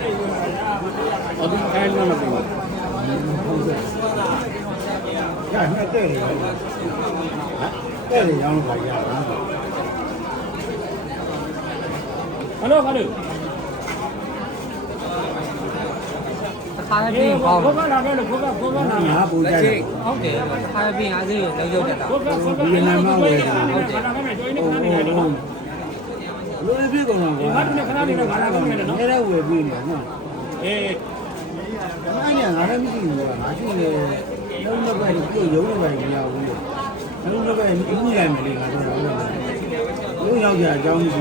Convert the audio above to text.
အဒီခိုင်းလို့မသိဘူးရနှစ်တဲ့လေတဲ့လေရောင်းပါရတာဟယ်လိုခါလို့ခါရပြင်ဟောဘုကလာပဲလို့ဘုကလာငါပူကြတယ်ဟုတ်တယ်ခါရပြင်အားစိတ်ကိုလောက်ရောက်တက်တာဒီနာမဝယ်တယ်ဟုတ်တယ်ခါလာပဲjoin နေခဏနေတယ်နော်လိုရပြီကောင်ကဘာတူနဲ့ခဏနေတော့ငါလာကောင်းတယ်နော်အဲ့ဒါဝယ်ပြီးနေနော်အေးအဲ့ညာငါလည်းမရှိဘူးကွာငါရှိနေလုံးတော့ပဲပြုတ်ရုံးနေပဲမရဘူးလုံးတော့ပဲအင်းကြီးလိုက်မယ်လေငါတို့လုံးရောက်ကြအကြောင်း